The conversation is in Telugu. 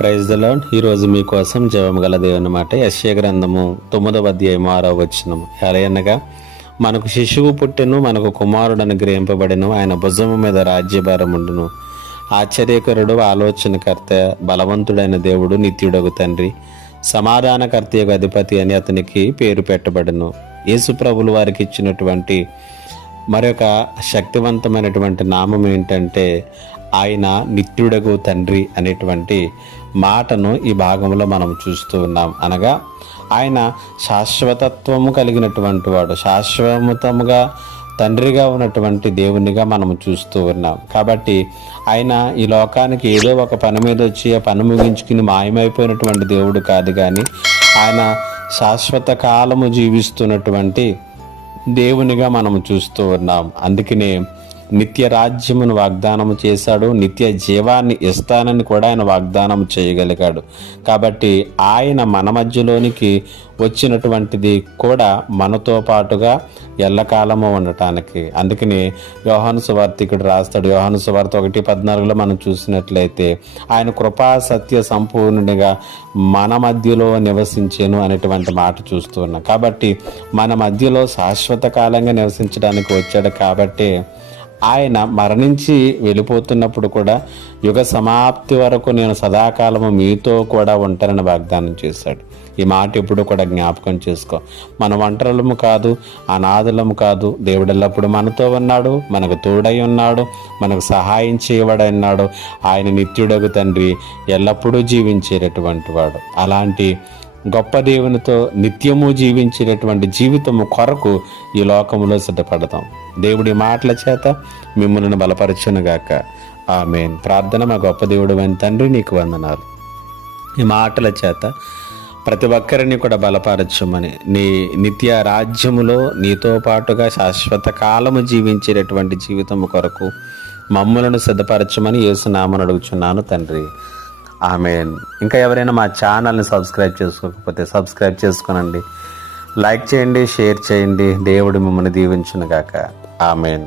Praise the lord. ఈరోజు మీకోసం జవము గల దేవుని మాట యెషయా గ్రంథము 9వ అధ్యాయం 6వ వచనము. ఎలయనగా మనకు శిశువు పుట్టెను, మనకు కుమారుడు అనుగ్రహింపబడెను, ఆయన భుజము మీద రాజ్యభారముండును. ఆశ్చర్యకరుడు, ఆలోచనకర్త, బలవంతుడైన దేవుడు, నిత్యుడగు తండ్రి, సమాధానకర్త యొక్క అధిపతి అని అతనికి పేరు పెట్టబడెను. యేసు ప్రభులు వారికి ఇచ్చినటువంటి మరొక శక్తివంతమైనటువంటి నామం ఏంటంటే ఆయన నిత్యుడగు తండ్రి అనేటువంటి మాటను ఈ భాగంలో మనం చూస్తూ ఉన్నాం. అనగా ఆయన శాశ్వతత్వము కలిగినటువంటి వాడు, శాశ్వతముగా తండ్రిగా ఉన్నటువంటి దేవునిగా మనం చూస్తూ ఉన్నాం. కాబట్టి ఆయన ఈ లోకానికి ఏదో ఒక పని మీద వచ్చి ఆ పని ముగించుకుని మాయమైపోయినటువంటి దేవుడు కాదు, కానీ ఆయన శాశ్వత కాలము జీవిస్తున్నటువంటి దేవునిగా మనం చూస్తూ ఉన్నాం. అందుకనే నిత్య రాజ్యమును వాగ్దానం చేశాడు, నిత్య జీవాన్ని ఇస్తానని కూడా ఆయన వాగ్దానం చేయగలిగాడు. కాబట్టి ఆయన మన మధ్యలోనికి వచ్చినటువంటిది కూడా మనతో పాటుగా ఎల్లకాలము ఉండటానికి. అందుకని యోహాను సువార్తికుడు రాస్తాడు, యోహాను సువార్త 1:14 మనం చూసినట్లయితే ఆయన కృపా సత్య సంపూర్ణుడిగా మన మధ్యలో నివసించేను అనేటువంటి మాట చూస్తూ ఉన్నాం. కాబట్టి మన మధ్యలో శాశ్వత కాలంగా నివసించడానికి వచ్చాడు. కాబట్టి ఆయన మరణించి వెళ్ళిపోతున్నప్పుడు కూడా యుగ సమాప్తి వరకు నేను సదాకాలము మీతో కూడా ఉంటానని వాగ్దానం చేశాడు. ఈ మాట ఎప్పుడు కూడా జ్ఞాపకం చేసుకో. మన ఒంటరులము కాదు, అనాథులము కాదు. దేవుడు ఎల్లప్పుడు మనతో ఉన్నాడు, మనకు తోడై ఉన్నాడు, మనకు సహాయం చేయబడన్నాడు. ఆయన నిత్యుడగు తండ్రి, ఎల్లప్పుడూ జీవించేటటువంటి వాడు. అలాంటి గొప్ప దేవునితో నిత్యము జీవించేటటువంటి జీవితము కొరకు ఈ లోకములో సిద్ధపడతాం. దేవుడి మాటల చేత మిమ్మల్ని బలపరచునుగాక. ఆమేన్. ప్రార్థన. మా గొప్ప దేవుడు అయిన తండ్రి, నీకు వందనాలు. ఈ మాటల చేత ప్రతి ఒక్కరిని కూడా బలపరచమని, నీ నిత్య రాజ్యములో నీతో పాటుగా శాశ్వత కాలము జీవించేటటువంటి జీవితము కొరకు మమ్ములను సిద్ధపరచమని యేసు నామమున అడుగుచున్నాను తండ్రి. ఆమేన్. ఇంకా ఎవరైనా మా ఛానల్ని సబ్స్క్రైబ్ చేసుకోకపోతే సబ్స్క్రైబ్ చేసుకోనండి, లైక్ చేయండి, షేర్ చేయండి. దేవుడు మిమ్మల్ని దీవించునుగాక. ఆమేన్.